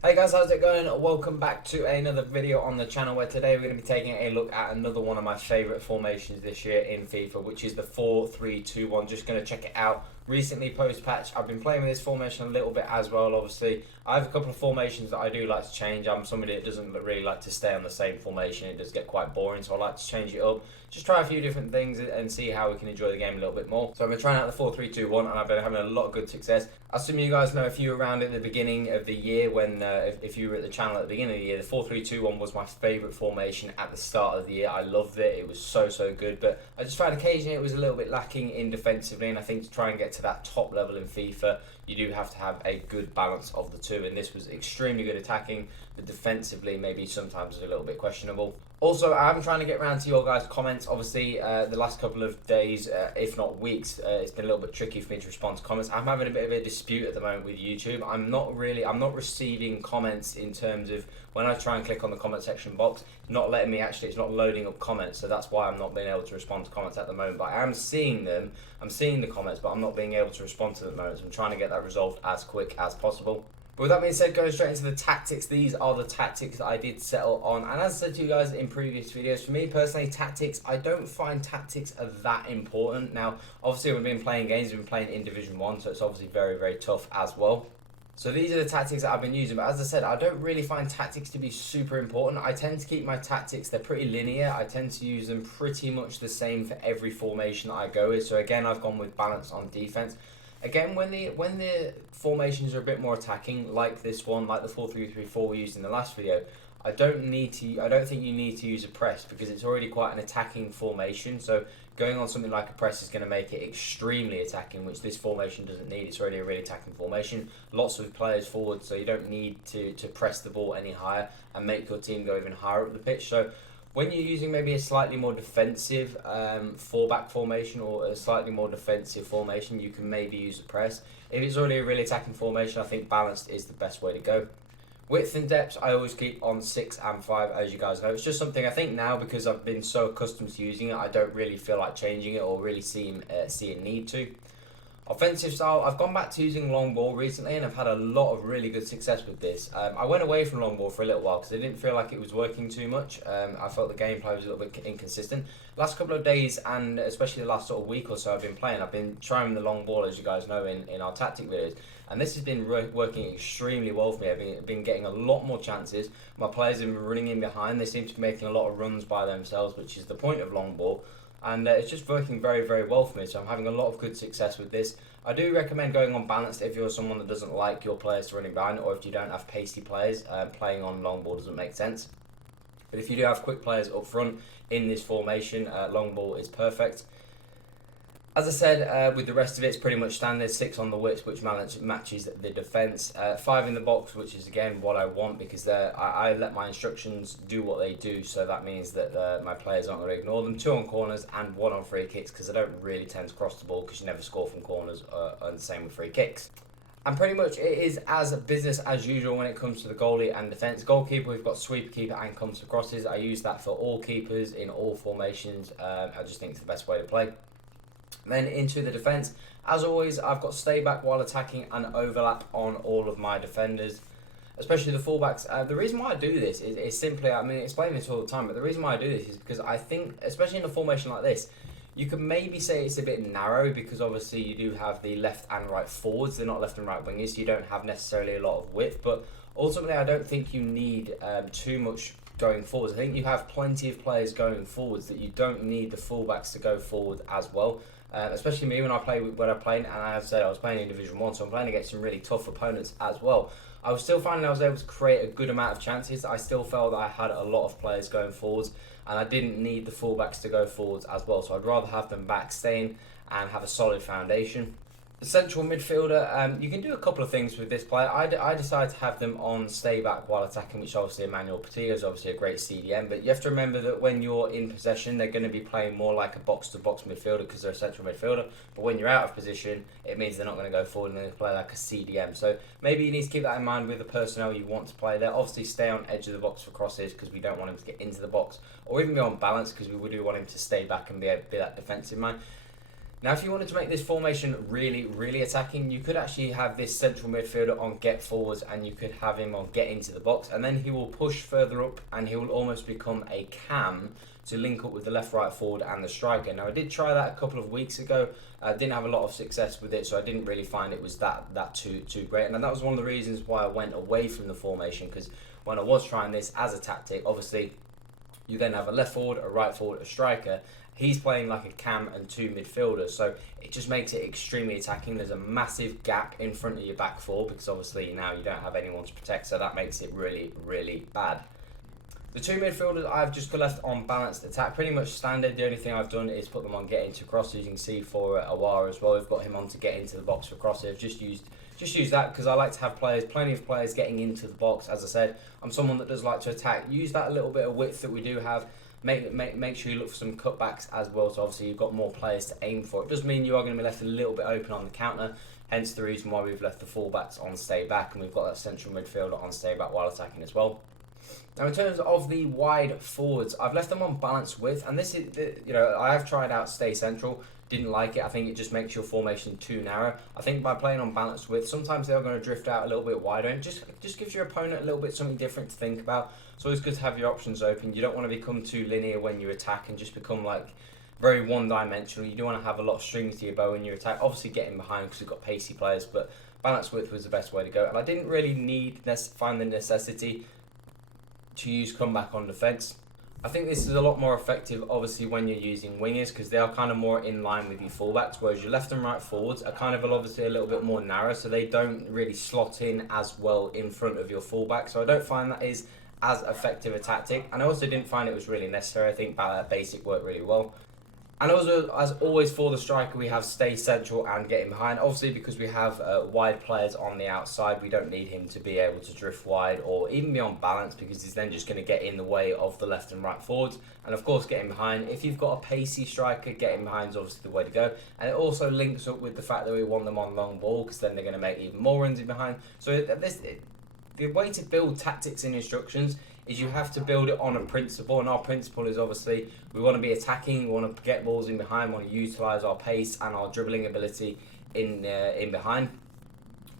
Hey guys, how's it going? Welcome back to another video on the channel where today we're going to be taking a look at another one of my favourite formations this year in FIFA, which is the 4-3-2-1. Just going to check it out. Recently post-patch, I've been playing with this formation a little bit as well, obviously. I have a couple of formations that I do like to change. I'm somebody that doesn't really like to stay on the same formation. It does get quite boring, so I like to change it up. Just try a few different things and see how we can enjoy the game a little bit more. So I've been trying out the 4-3-2-1 and I've been having a lot of good success. I assume you guys know if you were around at the beginning of the year when, if you were at the channel at the beginning of the year, the 4-3-2-1 was my favourite formation at the start of the year. I loved it. It was so good, but I just found occasionally it was a little bit lacking in defensively, and I think to try and get to that top level in FIFA, you do have to have a good balance of the two, and this was extremely good attacking, but defensively maybe sometimes a little bit questionable. Also, I'm trying to get around to your guys' comments. Obviously, the last couple of days, if not weeks, it's been a little bit tricky for me to respond to comments. I'm having a bit of a dispute at the moment with YouTube. I'm not receiving comments in terms of when I try and click on the comment section box, it's not letting me it's not loading up comments. So that's why I'm not being able to respond to comments at the moment. But I am seeing them. I'm seeing the comments, but I'm not being able to respond to them at the moment. So I'm trying to get that resolved as quick as possible. But with that being said, going straight into the tactics, these are the tactics that I did settle on. And as I said to you guys in previous videos, for me personally, tactics, I don't find tactics are that important. Now, obviously we've been playing games, we've been playing in Division 1, so it's obviously very tough as well. So these are the tactics that I've been using, but as I said, I don't really find tactics to be super important. I tend to keep my tactics, they're pretty linear. I tend to use them pretty much the same for every formation that I go with. So again, I've gone with balance on defense. Again, when the formations are a bit more attacking, like this one, like the 4-3-3-4 we used in the last video, I don't think you need to use a press because it's already quite an attacking formation. So going on something like a press is going to make it extremely attacking, which this formation doesn't need. It's already a really attacking formation. Lots of players forward, so you don't need to press the ball any higher and make your team go even higher up the pitch. So when you're using maybe a slightly more defensive four-back formation or a slightly more defensive formation, you can maybe use a press. If it's already a really attacking formation, I think balanced is the best way to go. Width and depth, I always keep on 6 and 5, as you guys know. It's just something I think now, because I've been so accustomed to using it, I don't really feel like changing it or really see a need to. Offensive style, I've gone back to using long ball recently and I've had a lot of really good success with this. I went away from long ball for a little while because I didn't feel like it was working too much. I felt the gameplay was a little bit inconsistent. Last couple of days and especially the last sort of week or so I've been trying the long ball, as you guys know, in our tactic videos. And this has been working extremely well for me. I've been getting a lot more chances. My players have been running in behind. They seem to be making a lot of runs by themselves, which is the point of long ball. And it's just working very well for me, so I'm having a lot of good success with this. I do recommend going on balanced if you're someone that doesn't like your players to running behind, or if you don't have pacey players, playing on long ball doesn't make sense. But if you do have quick players up front in this formation, long ball is perfect. As I said, with the rest of it, it's pretty much standard. 6 on the width, which matches the defence. 5 in the box, which is again what I want, because I let my instructions do what they do. So that means that my players aren't going to ignore them. 2 on corners and 1 on free kicks, because I don't really tend to cross the ball because you never score from corners, and the same with free kicks. And pretty much it is as business as usual when it comes to the goalie and defence. Goalkeeper, we've got sweeper keeper and comes to crosses. I use that for all keepers in all formations. I just think it's the best way to play. Then into the defence, as always, I've got stay back while attacking and overlap on all of my defenders, especially the fullbacks. The reason why I do this is simply, I explain this all the time, but the reason why I do this is because I think, especially in a formation like this, you could maybe say it's a bit narrow because obviously you do have the left and right forwards. They're not left and right wingers, so you don't have necessarily a lot of width, but ultimately I don't think you need too much going forwards. I think you have plenty of players going forwards that you don't need the fullbacks to go forward as well. Especially me when I played, and as I said, I was playing in Division 1, so I'm playing against some really tough opponents as well. I was still finding I was able to create a good amount of chances. I still felt that I had a lot of players going forwards, and I didn't need the fullbacks to go forwards as well. So I'd rather have them back staying and have a solid foundation. The central midfielder, you can do a couple of things with this player. I decided to have them on stay back while attacking, which obviously Emmanuel Petit is obviously a great CDM. But you have to remember that when you're in possession, they're going to be playing more like a box-to-box midfielder because they're a central midfielder. But when you're out of position, it means they're not going to go forward and they're going to play like a CDM. So maybe you need to keep that in mind with the personnel you want to play there. Obviously, stay on edge of the box for crosses because we don't want him to get into the box, or even be on balance because we do want him to stay back and be that defensive man. Now, if you wanted to make this formation really, really attacking, you could actually have this central midfielder on get forwards, and you could have him on get into the box, and then he will push further up and he will almost become a cam to link up with the left, right forward and the striker. Now, I did try that a couple of weeks ago. I didn't have a lot of success with it, so I didn't really find it was that too great. And that was one of the reasons why I went away from the formation, because when I was trying this as a tactic, obviously you then have a left forward, a right forward, a striker. He's playing like a cam and two midfielders, so it just makes it extremely attacking. There's a massive gap in front of your back four because obviously now you don't have anyone to protect, so that makes it really, really bad. The two midfielders I've just left on balanced attack, pretty much standard. The only thing I've done is put them on get into crosses. You can see for Awara as well, we've got him on to get into the box for crosses. I've just used that because I like to have plenty of players getting into the box. As I said, I'm someone that does like to attack. Use that little bit of width that we do have. Make sure you look for some cutbacks as well, so obviously you've got more players to aim for. It does mean you are going to be left a little bit open on the counter, hence the reason why we've left the fullbacks on stay back, and we've got that central midfielder on stay back while attacking as well. Now, in terms of the wide forwards, I've left them on balanced width, and this is, I have tried out stay central, didn't like it. I think it just makes your formation too narrow. I think by playing on balanced width, sometimes they're going to drift out a little bit wider, and just gives your opponent a little bit something different to think about. It's always good to have your options open. You don't want to become too linear when you attack and just become like very one-dimensional. You do want to have a lot of strings to your bow when you attack. Obviously getting behind because we've got pacey players, but balanced width was the best way to go. And I didn't really find the necessity to use comeback on defence. I think this is a lot more effective, obviously, when you're using wingers, because they are kind of more in line with your fullbacks, whereas your left and right forwards are kind of obviously a little bit more narrow, so they don't really slot in as well in front of your fullback. So I don't find that is as effective a tactic, and I also didn't find it was really necessary. I think basic worked really well. And also, as always, for the striker, we have stay central and get him behind. Obviously, because we have wide players on the outside, we don't need him to be able to drift wide or even be on balance, because he's then just going to get in the way of the left and right forwards. And of course, get him behind. If you've got a pacey striker, get him behind is obviously the way to go. And it also links up with the fact that we want them on long ball, because then they're going to make even more runs in behind. So the way to build tactics and instructions is you have to build it on a principle, and our principle is obviously we want to be attacking, we want to get balls in behind, we want to utilise our pace and our dribbling ability in behind.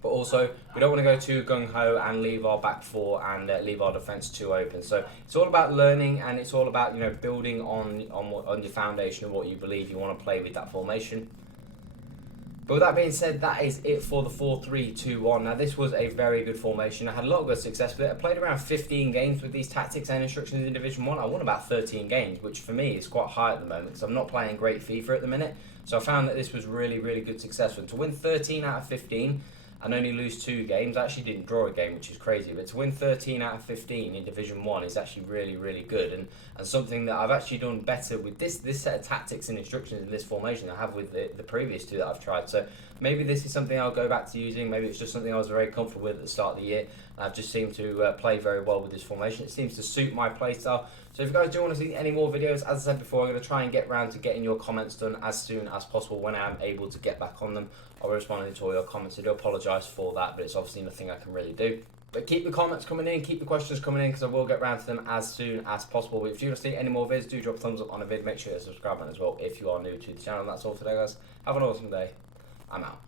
But also, we don't want to go too gung-ho and leave our back four and leave our defence too open. So it's all about learning, and it's all about building on your foundation of what you believe you want to play with that formation. But with that being said, that is it for the 4-3-2-1. Now, this was a very good formation. I had a lot of good success with it. I played around 15 games with these tactics and instructions in Division 1. I won about 13 games, which for me is quite high at the moment because I'm not playing great FIFA at the minute. So I found that this was really, really good success. And to win 13 out of 15 and only lose 2 games, I actually didn't draw a game, which is crazy. But to win 13 out of 15 in Division 1 is actually really, really good. And something that I've actually done better with this set of tactics and instructions in this formation than I have with the previous 2 that I've tried. So maybe this is something I'll go back to using. Maybe it's just something I was very comfortable with at the start of the year. And I've just seemed to play very well with this formation. It seems to suit my playstyle. So if you guys do want to see any more videos, as I said before, I'm going to try and get around to getting your comments done as soon as possible when I'm able to get back on them. I'll respond to all your comments. I do apologise for that, but it's obviously nothing I can really do. But keep the comments coming in, keep the questions coming in, because I will get round to them as soon as possible. But if you want to see any more vids, do drop a thumbs up on a vid. Make sure to subscribe as well if you are new to the channel. And that's all for today, guys. Have an awesome day. I'm out.